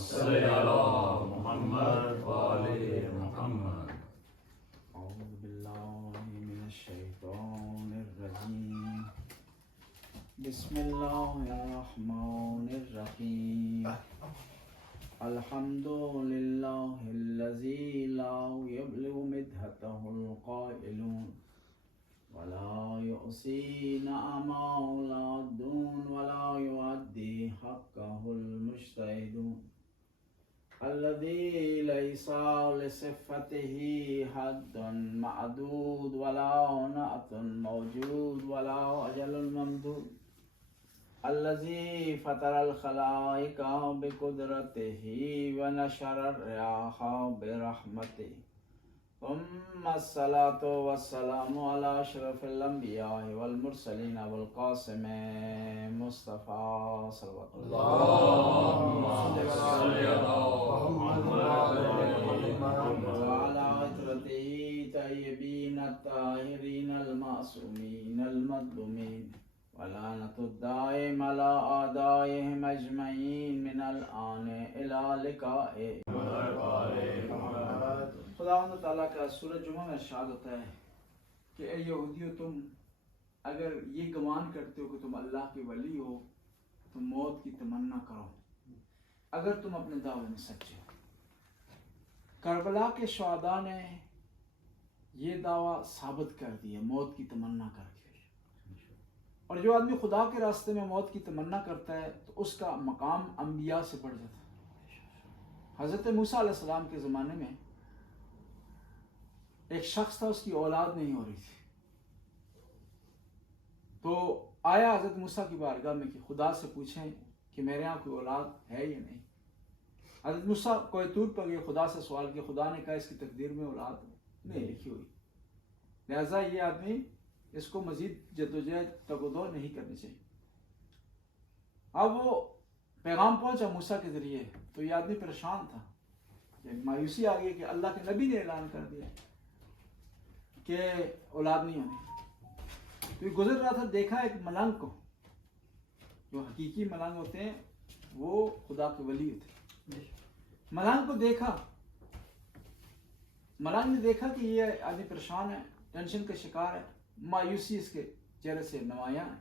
صل علی محمد وآل محمد۔ اعوذ باللہ من الشیطان الرجیم، بسم اللہ الرحمن الرحیم، الحمد للہ الذی لا یبلغ مدحتہ القائلون ولا يؤصي نعمه العادون ولا يؤدي حقه المجتهدون الذي ليس لصفته حد معدود ولا نعت موجود ولا أجل ممدود الذي فطر الخلائق بقدرته ونشر الرياح برحمته ثم الصلاة والسلام على أشرف الأنبياء والمرسلين والقاسم مصطفى صلى اللهم صل على محمد وعلى عترته طيبين الطاهرين المعصومين المظلومين ولعنة الدائم على أعدائهم أجمعين من الآن إلى لقاء خداوند تعالیٰ کا سورہ جمعہ میں ارشاد ہوتا ہے کہ اے یہودیو، تم اگر یہ گمان کرتے ہو کہ تم اللہ کے ولی ہو تو موت کی تمنا کرو اگر تم اپنے دعوے میں سچے ہو۔ کربلا کے شہداء نے یہ دعویٰ ثابت کر دیا موت کی تمنا کر کے، اور جو آدمی خدا کے راستے میں موت کی تمنا کرتا ہے تو اس کا مقام انبیاء سے بڑھ جاتا ہے۔ حضرت موسیٰ علیہ السلام کے زمانے میں ایک شخص تھا، اس کی اولاد نہیں ہو رہی تھی، تو آیا حضرت موسیٰ کی بارگاہ میں کہ خدا سے پوچھیں کہ میرے یہاں کوئی اولاد ہے یا نہیں۔ حضرت موسیٰ کوہ طور پر گئے، خدا سے سوال کیا، خدا نے کہا اس کی تقدیر میں اولاد نہیں لکھی ہوئی، لہذا یہ آدمی اس کو مزید جدوجہد تگ و دو نہیں کرنی چاہیے۔ اب وہ پیغام پہنچا موسیٰ کے ذریعے تو یہ آدمی پریشان تھا، مایوسی آ گئی کہ اللہ کے نبی نے اعلان کر دیا کہ اولاد نہیں ہونی۔ تو یہ گزر رہا تھا، دیکھا ایک ملنگ کو، جو حقیقی ملنگ ہوتے ہیں وہ خدا کے ولی ہوتے ہیں۔ ملنگ کو دیکھا، ملنگ نے دیکھا کہ یہ آدمی پریشان ہے، ٹینشن کا شکار ہے، مایوسی اس کے چہرے سے نمایاں ہے۔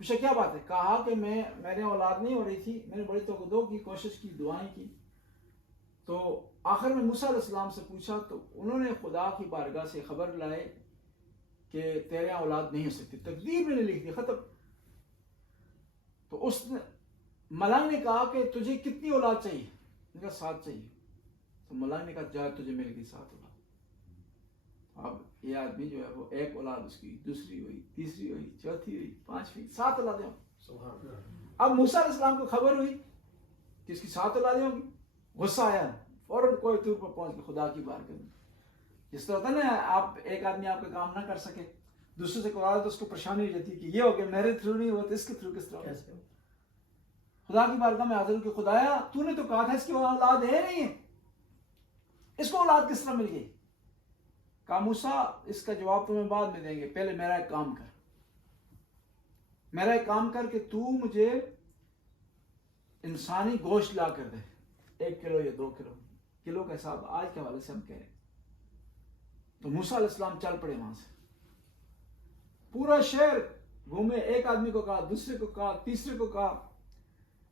پوچھا کیا بات ہے؟ کہا کہ میرے اولاد نہیں ہو رہی تھی، میں نے بڑی توقع کی کوشش کی، دعائیں کی، تو آخر میں موسیٰ علیہ السلام سے پوچھا تو انہوں نے خدا کی بارگاہ سے خبر لائے کہ تیرے یہاں اولاد نہیں ہو سکتی، تقدیر میں نے لکھ دی، ختم۔ تو اس نے ملنگ نے کہا کہ تجھے کتنی اولاد چاہیے؟ نے کہا 7 چاہیے۔ تو ملنگ نے کہا جا تجھے مل گئی 7 اولاد۔ اب یہ آدمی جو ہے وہ ایک اولاد اس کی دوسری ہوئی، تیسری ہوئی، چوتھی ہوئی، 5ویں، 7 اولادیں ہوں۔ اب موسیٰ علیہ السلام کو خبر ہوئی کہ اس کی 7 اولادیں ہوں گی، غصہ آیا، فوراً کوئی طور پر پہنچ کے خدا کی بارگاہ میں۔ جس طرح ہوتا ہے نا، آپ ایک آدمی آپ کا کام نہ کر سکے، دوسرے سے کروا تو اس کو پریشانی ہو جاتی ہے کہ یہ ہو گیا، میرے تھرو نہیں ہوا تو اس کے تھرو کس طرح ہوگا۔ خدا کی بارگاہ میں حاضر ہو کہ خدایا تو نے تو کہا تھا اس کی اولاد ہے نہیں ہے، اس کو اولاد کس طرح مل گئی؟ کہا موسیٰ اس کا جواب تمہیں بعد میں دیں گے، پہلے میرا ایک کام کر، میرا ایک کام کر کہ تو مجھے انسانی گوشت لا کر دے، 1 کلو یا 2 کلو، کلو کا حساب آج کے حوالے سے ہم کہہ رہے ہیں۔ تو موسیٰ علیہ السلام چل پڑے وہاں سے، پورا شہر گھومے، ایک آدمی کو کہا، دوسرے کو کہا، تیسرے کو کہا،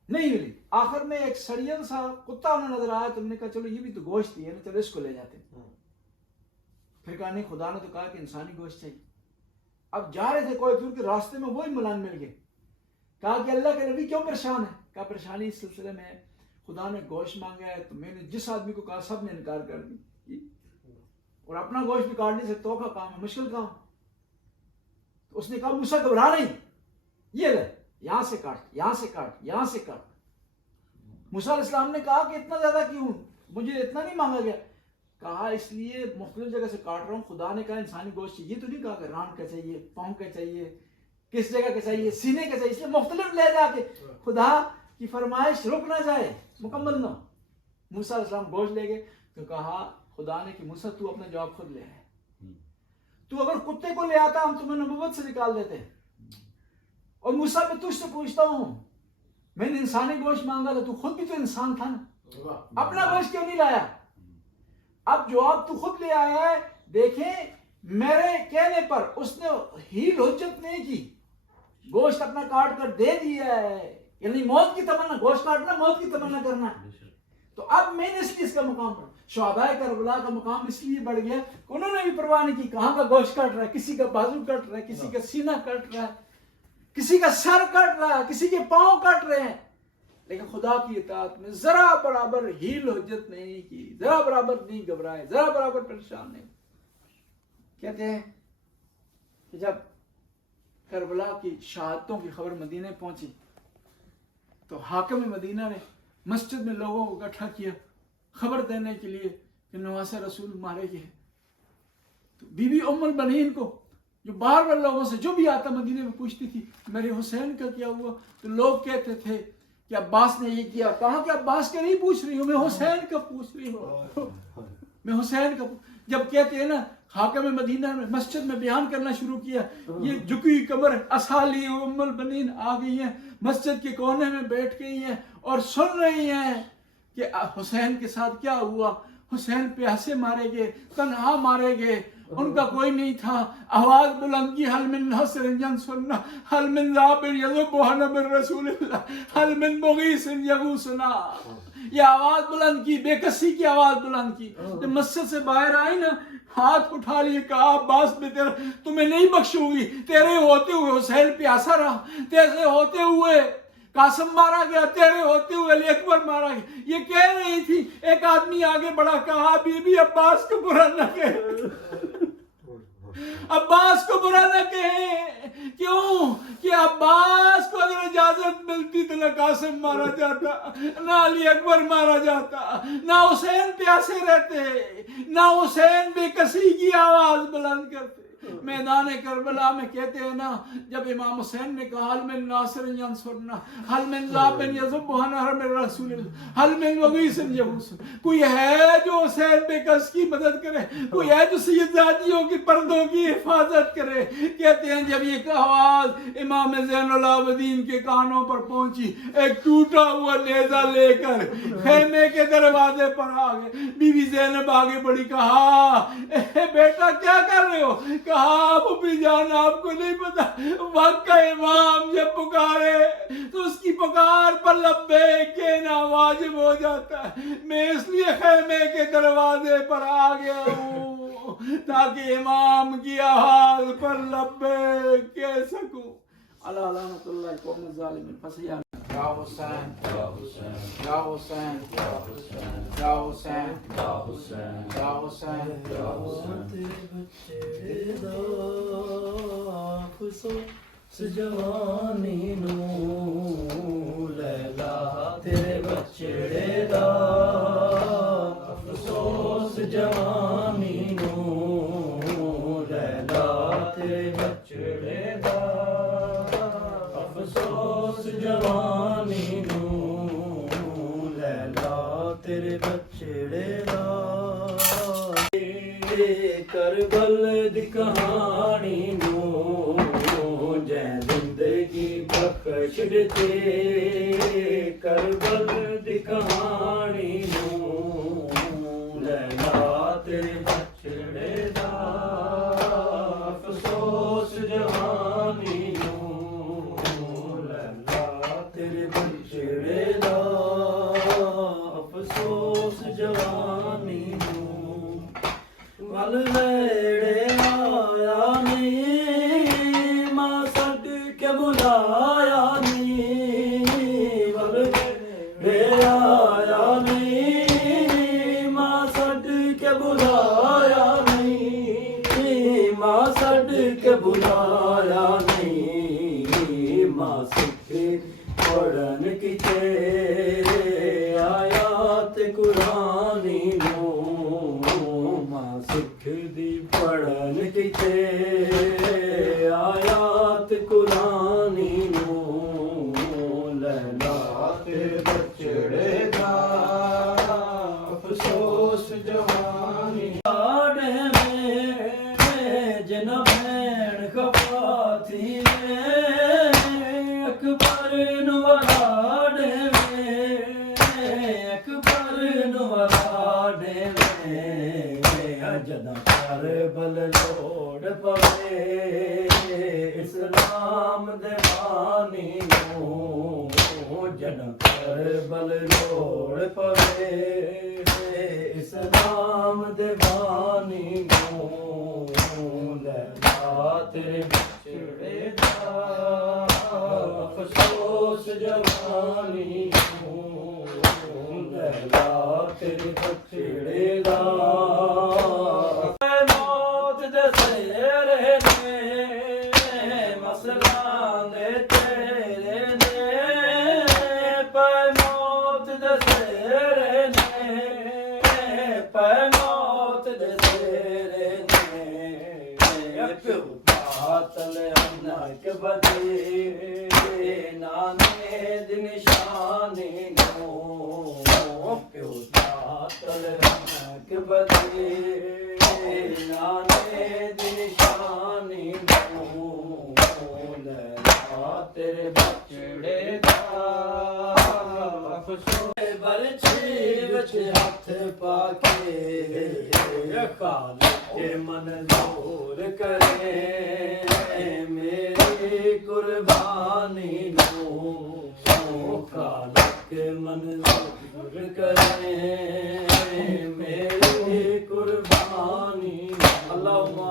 نہیں ملی۔ آخر میں ایک سڑیل سا کتا انہیں نظر آیا تو انہوں نے کہا چلو یہ بھی تو گوشت ہی ہے نا، چلو اس کو لے جاتے ہیں۔ پھر کہا نہیں، خدا نے تو کہا کہ انسانی گوشت چاہیے۔ اب جا رہے تھے کوئی دور کے راستے میں وہی ملنگ مل گئے، کہا کہ اللہ کے نبی کیوں پریشان ہے؟ کہا پریشانی اس سلسلے میں ہے، خدا نے گوشت مانگا ہے تو میں نے جس آدمی کو کہا سب نے انکار کر دی، اور اپنا گوشت بھی کاٹ نہیں سکتے، تو کا کام ہے، مشکل کام۔ تو اس نے کہا موسیٰ گھبرا نہیں، یہ لے، یہاں سے کاٹ، یہاں سے کاٹ، یہاں سے کاٹ۔ موسیٰ علیہ السلام نے کہا کہ اتنا زیادہ کیوں؟ مجھے اتنا نہیں مانگا گیا۔ کہا اس لیے مختلف جگہ سے کاٹ رہا ہوں، خدا نے کہا انسانی گوشت چاہیے، تو نہیں کہا کہ ران کا چاہیے، پاؤں کا چاہیے، کس جگہ کا چاہیے، سینے کا چاہیے، اس لیے مختلف لے جا کے خدا کی فرمائش رک نہ جائے، مکمل نہ۔ موسیٰ علیہ السلام گوشت لے گئے تو کہا خدا نے کہ موسیٰ تو اپنا جواب خود لے آئے، تو اگر کتے کو لے آتا ہم تمہیں نبوت سے نکال دیتے، اور موسیٰ میں تجھ سے پوچھتا ہوں میں نے انسانی گوشت مانگا تھا، تو خود بھی تو انسان تھا نا، اپنا گوشت کیوں نہیں لایا؟ اب جواب تو خود لے آیا ہے. دیکھیں میرے کہنے پر اس نے ہیل حجت نہیں کی، گوشت اپنا کاٹ کر دے دیا ہے. یعنی موت کی تمنا، گوشت کاٹنا موت کی تمنا کرنا. تو اب میں نے اس لیے اس کا مقام پڑھا. شہدائے کربلا کا مقام اس لیے بڑھ گیا کہ انہوں نے بھی پرواہ نہیں کی کہاں کا گوشت کٹ رہا ہے. کسی کا بازو کٹ رہا ہے، کسی کا سینہ کٹ رہا ہے، کسی کا سر کٹ رہا ہے، کسی کے پاؤں کٹ رہے ہیں، لیکن خدا کی اطاعت میں ذرا برابر ہیل حجت نہیں کی، ذرا برابر نہیں گھبرائے، ذرا برابر پریشان نہیں. کہتے ہیں کہ جب کربلا کی شہادتوں کی خبر مدینہ پہنچی تو حاکم مدینہ نے مسجد میں لوگوں کو اکٹھا کیا خبر دینے کے لیے کہ نواسہ رسول مارے گئے. تو بی بی ام البنین کو جو بار بار لوگوں سے جو بھی آتا مدینے میں پوچھتی تھی میرے حسین کا کیا ہوا، تو لوگ کہتے تھے کہ عباس نے یہ کیا. کہا کہ عباس کا نہیں پوچھ رہی ہوں، میں حسین کا پوچھ رہی ہوں، میں حسین کا. جب کہتے ہیں نا حاکم مدینہ نے مسجد میں بیان کرنا شروع کیا، یہ جھکی کمر اسالی ام البنین آ گئی ہیں، مسجد کے کونے میں بیٹھ گئی ہیں اور سن رہی ہیں کہ حسین کے ساتھ کیا ہوا. حسین پیاسے مارے گئے، تنہا مارے گئے، ان کا کوئی نہیں تھا. آواز بلند کی، حل من نصر ینصرنا، حل من ذاب یذبحنا من رسول اللہ، حل من مغیث یغوثنا. یہ آواز بلند کی، بے کسی کی آواز بلند کی. جب مسجد سے باہر آئی نا، ہاتھ اٹھا لیے، کہا عباس میں تمہیں نہیں بخشوں گی. تیرے ہوتے ہوئے حسین پیاسا رہا، تیرے ہوتے ہوئے قاسم مارا گیا، تیرے ہوتے ہوئے علی اکبر مارا گیا. یہ کہہ رہی تھی، ایک آدمی آگے بڑھا، کہا بی بی عباس کو برا نہ کہے، عباس کو برا نہ کہیں. کیوں کہ عباس کو اگر اجازت ملتی تو نہ قاسم مارا جاتا، نہ علی اکبر مارا جاتا، نہ حسین پیاسے رہتے، نہ حسین بے کسی کی آواز بلند کرتے. میدان کربلا میں کہتے ہیں نا، جب امام حسین نے کہا حل من ناصر ینصرنا، حل من ذاب یذبحنا من رسول اللہ، حل من مغیث یغوثنا. کوئی ہے جو حسین بے کس کی مدد کرے، کوئی ہے جو سیدزادیوں کی پردوں کی حفاظت کرے. کہتے ہیں جب یہ آواز امام زین العابدین کے کانوں پر پہنچی، ایک ٹوٹا ہوا نیزہ لے کر خیمے کے دروازے پر آ گئے. بی بی زینب آگے بڑھی، کہا اے بیٹا کیا کر رہے ہو؟ کہا پھوپھی جان آپ کو نہیں پتا، وقت کا امام جب پکارے تو اس کی پکار پر لبیک کہنا واجب ہو جاتا ہے. میں اس لیے خیمے کے دروازے پر آ گیا ہوں تاکہ امام کی آواز پر لبیک کہہ سکوں. اللہ لعنت اللہ قوم الظالمین. فسیان یا حسین یا حسین یا حسین یا حسین یا حسین یا حسین یا حسین یا حسین. جوانی نو لیلا تیرے بچڑے دا افسوس. جوانی نو لیلا تیرے بچڑے دا افسوس. جوانی نو لیلا تیرے بچڑے دا. کربل دی کہانی نو جے زندگی بخش دتے. کربل دی کہانی نو لیلا تیرے بچڑے دا افسوس. جوانی نو لیلا تیرے بچڑے دا افسوس. جوانی نو ول ویڑے آیا نہیں، ماں سڈ کے بلایا نہیں. ول ویڑے آیا نہیں، ماں سڈ کے بلایا نہیں. ماں سڈ کے بلایا نہیں. ماں سکھ پڑھن کتے آیات قرآنی نو. ماں سکھ دی ਅਕਬਰ ਨੂੰ ਵਰਾ ਦੇਵੇ ਜਦੋਂ ਕਰਬਲ ਲੋੜ ਪਵੇ ਇਸਲਾਮ ਦੇ ਬਾਨੀ ਨੂੰ ਜਦੋਂ ਕਰਬਲ ਲੋੜ ਪਵੇ ਇਸਲਾਮ ਦੇ ਬਾਨੀ ਨੂੰ ਲੈਲਾ ਤੇਰੇ ਵਿਛੜੇ ਦਾ ਅਫਸੋਸ ਜਵਾਨੀ ਨੂੰ ਲੈਲਾ ਤੇਰੇ ਵਿਛੜੇ ਦਾ ਮੌਤ ਦੇ ਸੇਰੇ ਨੇ ਮਸਲਾਂ ਦੇ ਤੇਰੇ ਨੇ ਪੈ ਮੌਤ ਦੇ ਸੇਰੇ ਨੇ ਪੈ ਮੌਤ ਦੇ ਸੇਰੇ ਨੇ ਪਿਓ ਬਾਤਲ ਅਨਕ ਬਦੇ ਨਾਨੇ ਦੀ ਨਿਸ਼ਾਨੀ ਨੂੰ ਪਿਓ ਬਾਤਲ ਅਨਕ ਬਦੇ ਨਾਨੇ ਦੀ ਨਿਸ਼ਾਨੀ ਨੂੰ ਲੈ ਤੇਰੇ ਬਚੜੇ ਦਾ ਅਫਸੋਸ ਬਰਛੀ ਵਿੱਚ ਹੱਥ ਪਾ ਕੇ ਕਾਲ ਕੇ ਮਨ ਲੋਰ ਕਰੇ ਮੇਰੀ ਕੁਰਬਾਨੀ ਨੂੰ ਕਾਲ ਕੇ ਮਨ ਲੋਰ ਕਰੇ ਮੇਰੀ ਕੁਰਬਾਨੀ ਅੱਲਾਹੁਮਾ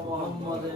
ਮੁਹੰਮਦ